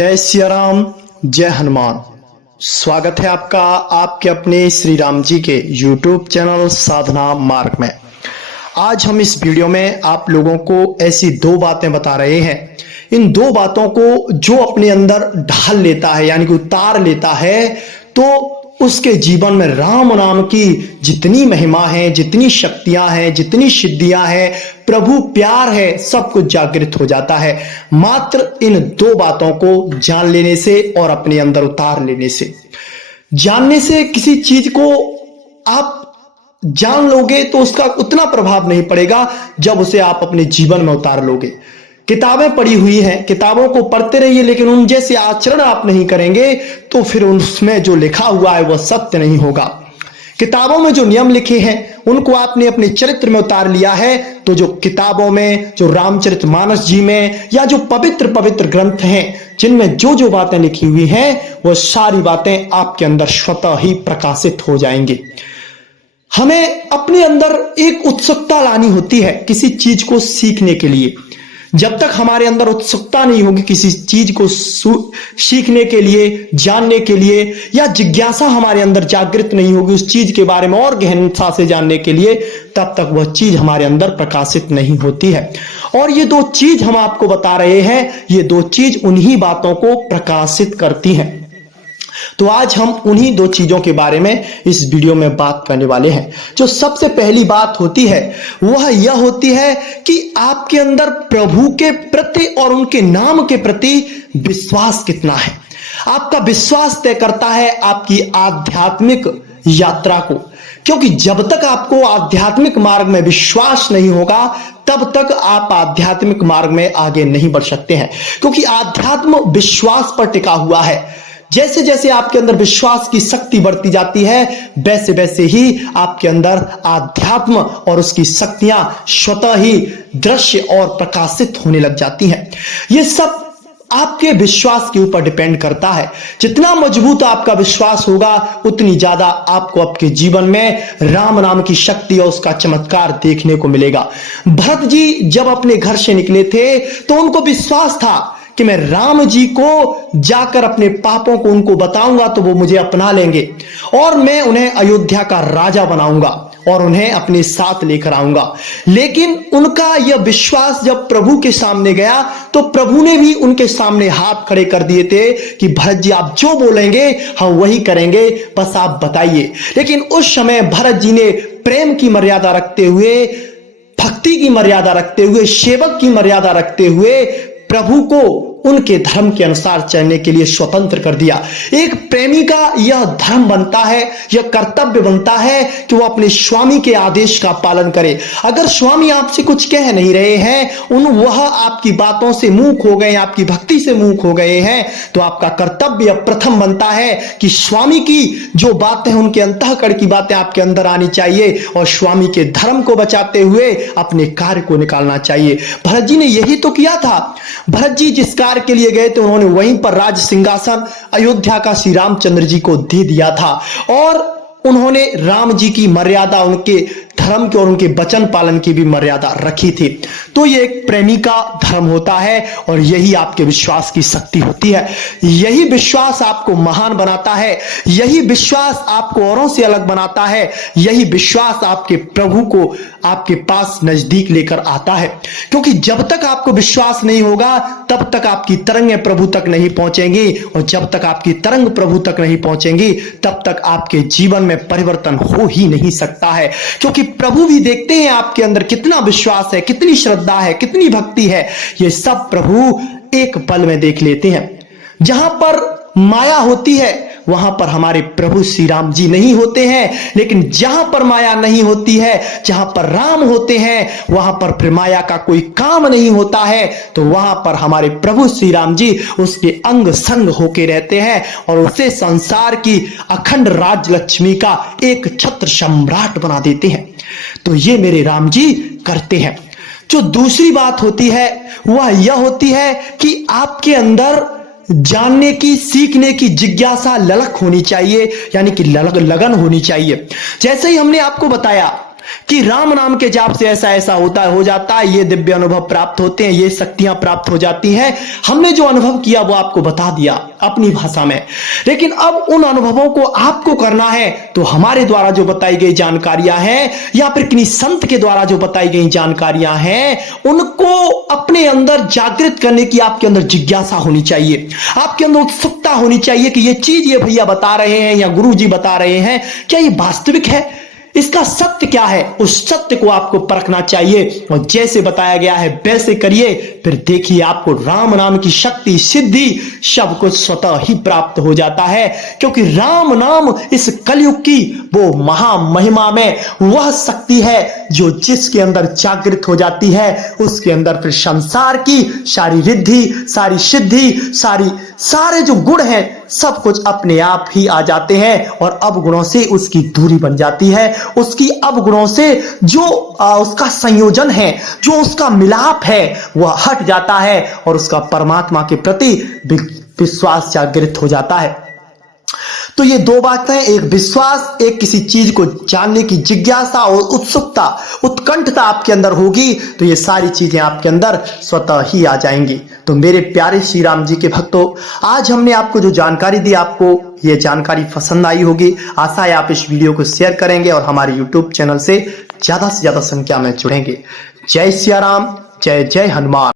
जय सिया राम, जय हनुमान। स्वागत है आपका आपके अपने श्री राम जी के YouTube चैनल साधना मार्ग में। आज हम इस वीडियो में आप लोगों को ऐसी दो बातें बता रहे हैं। इन दो बातों को जो अपने अंदर ढाल लेता है यानी कि उतार लेता है तो उसके जीवन में राम नाम की जितनी महिमा है, जितनी शक्तियां हैं, जितनी सिद्धियां हैं, प्रभु प्यार है, सब कुछ जागृत हो जाता है मात्र इन दो बातों को जान लेने से और अपने अंदर उतार लेने से। जानने से किसी चीज को आप जान लोगे तो उसका उतना प्रभाव नहीं पड़ेगा जब उसे आप अपने जीवन में उतार लोगे। किताबें पढ़ी हुई हैं, किताबों को पढ़ते रहिए, लेकिन उन जैसे आचरण आप नहीं करेंगे तो फिर उसमें जो लिखा हुआ है वह सत्य नहीं होगा। किताबों में जो नियम लिखे हैं उनको आपने अपने चरित्र में उतार लिया है तो जो किताबों में, जो रामचरितमानस जी में या जो पवित्र पवित्र ग्रंथ हैं जिनमें जो जो बातें लिखी हुई हैं वह सारी बातें आपके अंदर स्वतः ही प्रकाशित हो जाएंगी। हमें अपने अंदर एक उत्सुकता लानी होती है किसी चीज को सीखने के लिए। जब तक हमारे अंदर उत्सुकता नहीं होगी किसी चीज को सीखने के लिए, जानने के लिए, या जिज्ञासा हमारे अंदर जागृत नहीं होगी उस चीज के बारे में और गहनता से जानने के लिए, तब तक वह चीज हमारे अंदर प्रकाशित नहीं होती है। और ये दो चीज हम आपको बता रहे हैं, ये दो चीज उन्हीं बातों को प्रकाशित करती हैं। तो आज हम उन्हीं दो चीजों के बारे में इस वीडियो में बात करने वाले हैं। जो सबसे पहली बात होती है वह यह होती है कि आपके अंदर प्रभु के प्रति और उनके नाम के प्रति विश्वास कितना है। आपका विश्वास तय करता है आपकी आध्यात्मिक यात्रा को, क्योंकि जब तक आपको आध्यात्मिक मार्ग में विश्वास नहीं होगा तब तक आप आध्यात्मिक मार्ग में आगे नहीं बढ़ सकते हैं, क्योंकि आध्यात्म विश्वास पर टिका हुआ है। जैसे जैसे आपके अंदर विश्वास की शक्ति बढ़ती जाती है वैसे वैसे ही आपके अंदर आध्यात्म और उसकी शक्तियां स्वतः ही दृश्य और प्रकाशित होने लग जाती हैं। ये सब आपके विश्वास के ऊपर डिपेंड करता है। जितना मजबूत आपका विश्वास होगा उतनी ज्यादा आपको आपके जीवन में राम नाम की शक्ति और उसका चमत्कार देखने को मिलेगा। भरत जी जब अपने घर से निकले थे तो उनको विश्वास था कि मैं राम जी को जाकर अपने पापों को उनको बताऊंगा तो वो मुझे अपना लेंगे और मैं उन्हें अयोध्या का राजा बनाऊंगा और उन्हें अपने साथ लेकर आऊंगा। लेकिन उनका यह विश्वास जब प्रभु के सामने गया तो प्रभु ने भी उनके सामने हाथ खड़े कर दिए थे कि भरत जी आप जो बोलेंगे हम वही करेंगे, बस आप बताइए। लेकिन उस समय भरत जी ने प्रेम की मर्यादा रखते हुए, भक्ति की मर्यादा रखते हुए, सेवक की मर्यादा रखते हुए प्रभु को उनके धर्म के अनुसार चलने के लिए स्वतंत्र कर दिया। एक प्रेमी का यह धर्म बनता है, यह कर्तव्य बनता है कि वो अपने स्वामी के आदेश का पालन करे। अगर स्वामी आपसे कुछ कह नहीं रहे हैं, वह आपकी बातों से मुंह खो गए, आपकी भक्ति से मुंह खो गए हैं, तो आपका कर्तव्य प्रथम बनता है कि स्वामी की जो बातें हैं उनके अंतःकरण की बातें आपके अंदर आनी चाहिए और स्वामी के धर्म को बचाते हुए अपने कार्य को निकालना चाहिए। भरत जी ने यही तो किया था। भरत जी जिस कार्य के लिए गए थे उन्होंने वहीं पर राज सिंहासन अयोध्या का श्री रामचंद्र जी को दे दिया था और उन्होंने राम जी की मर्यादा, उनके धर्म के और उनके वचन पालन की भी मर्यादा रखी थी। तो ये एक प्रेमी का धर्म होता है और यही आपके विश्वास की शक्ति होती है। यही विश्वास आपको महान बनाता है, यही विश्वास आपको औरों से अलग बनाता है, यही विश्वास आपके प्रभु को आपके पास नजदीक लेकर आता है। क्योंकि जब तक आपको विश्वास नहीं होगा तब तक आपकी तरंगें प्रभु तक नहीं पहुंचेंगी और जब तक आपकी तरंग प्रभु तक नहीं पहुंचेंगी तब तक आपके जीवन में परिवर्तन हो ही नहीं सकता है। क्योंकि प्रभु भी देखते हैं आपके अंदर कितना विश्वास है, कितनी श्रद्धा है, कितनी भक्ति है। ये सब प्रभु एक पल में देख लेते हैं। जहां पर माया होती है वहां पर हमारे प्रभु श्री राम जी नहीं होते हैं, लेकिन जहां पर माया नहीं होती है, जहां पर राम होते हैं, वहां पर फिर माया का कोई काम नहीं होता है। तो वहां पर हमारे प्रभु श्री राम जी उसके अंग संग होके रहते हैं और उसे संसार की अखंड राजलक्ष्मी का एक छत्र सम्राट बना देते हैं। तो ये मेरे राम जी करते हैं। जो दूसरी बात होती है वह यह होती है कि आपके अंदर जानने की, सीखने की जिज्ञासा, ललक होनी चाहिए, यानी कि लगन होनी चाहिए। जैसे ही हमने आपको बताया कि राम नाम के जाप से ऐसा ऐसा होता है, हो जाता है, ये दिव्य अनुभव प्राप्त होते हैं, ये शक्तियां प्राप्त हो जाती हैं। हमने जो अनुभव किया वो आपको बता दिया अपनी भाषा में, लेकिन अब उन अनुभवों को आपको करना है। तो हमारे द्वारा जो बताई गई जानकारियां हैं या फिर किन्हीं संत के द्वारा जो बताई गई जानकारियां हैं, उनको अपने अंदर जागृत करने की आपके अंदर जिज्ञासा होनी चाहिए, आपके अंदर उत्सुकता होनी चाहिए कि ये चीज ये भैया बता रहे हैं या गुरु जी बता रहे हैं, क्या ये वास्तविक है, इसका सत्य क्या है। उस सत्य को आपको परखना चाहिए और जैसे बताया गया है वैसे करिए, फिर देखिए आपको राम नाम की शक्ति, सिद्धि सब कुछ स्वतः ही प्राप्त हो जाता है। क्योंकि राम नाम इस कलयुग की वो महामहिमा में वह शक्ति है जो जिसके अंदर जागृत हो जाती है, उसके अंदर फिर संसार की सारी रिद्धि, सारी सिद्धि, सारे जो गुण हैं सब कुछ अपने आप ही आ जाते हैं और अवगुणों से उसकी दूरी बन जाती है। उसकी अवगुणों से जो उसका संयोजन है, जो उसका मिलाप है, वह हट जाता है और उसका परमात्मा के प्रति विश्वास जागृत हो जाता है। तो ये दो बातें, एक विश्वास, एक किसी चीज को जानने की जिज्ञासा और उत्सुकता, उत्कंठता आपके अंदर होगी तो ये सारी चीजें आपके अंदर स्वतः ही आ जाएंगी। तो मेरे प्यारे श्री राम जी के भक्तों, आज हमने आपको जो जानकारी दी, आपको ये जानकारी पसंद आई होगी। आशा है आप इस वीडियो को शेयर करेंगे और हमारे यूट्यूब चैनल से ज्यादा संख्या में जुड़ेंगे। जय सिया राम, जय जय हनुमान।